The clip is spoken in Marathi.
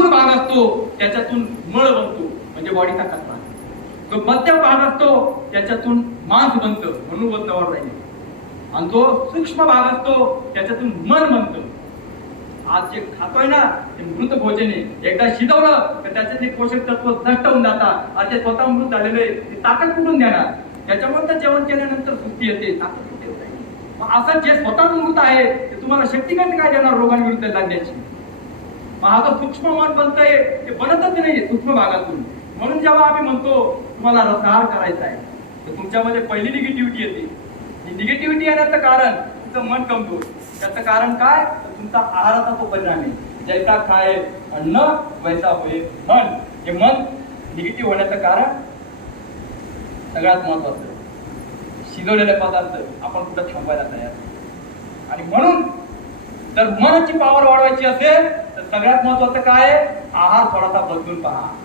मूळ भाग असतो त्याच्यातून मळ बनतो म्हणजे बॉडीचा कचरा. जो मध्य भाग असतो त्याच्यातून मांस बनतं म्हणून वरवर राहिले आणि जो सूक्ष्म भाग असतो त्याच्यातून मन बनत. आज जे खातोय ना ते मृत भोजन. आहे एकदा शिजवलं तर त्याचे ते पोषक तत्व नष्ट होऊन जातात. आज ते स्वतः मृत झालेले ते ताकद कुठून देणार? त्याच्यामुळे तर जेवण केल्यानंतर सुस्ती येते ताकद कुठे मग असं जे स्वतः मृत आहे ते तुम्हाला शक्तिगत काय देणार रोगांविरुद्ध लढण्याची? मग सूक्ष्म मन बनतंय ते बनतच नाही सूक्ष्म भागातून. म्हणून जेव्हा आम्ही म्हणतो तुम्हाला रसाहार करायचा आहे तर तुमच्यामध्ये पहिली निगेटिव्हिटी येते. ही निगेटिव्हिटी येण्याचं कारण तुमचं मन कमजोर. त्याचं कारण काय? तर तुमचा आहाराचा तो परिणाम आहे. जैसा खाय अन्न वैसा होय मन हे मन निगेटिव्ह होण्याचं कारण सगळ्यात महत्वाचं. शिजवलेले पदार्थ आपण कुठं थांबवायला तयार आणि म्हणून जर मनाची पावर वाढवायची असेल तर सगळ्यात महत्वाचं काय आहार थोडासा बदलून पहा.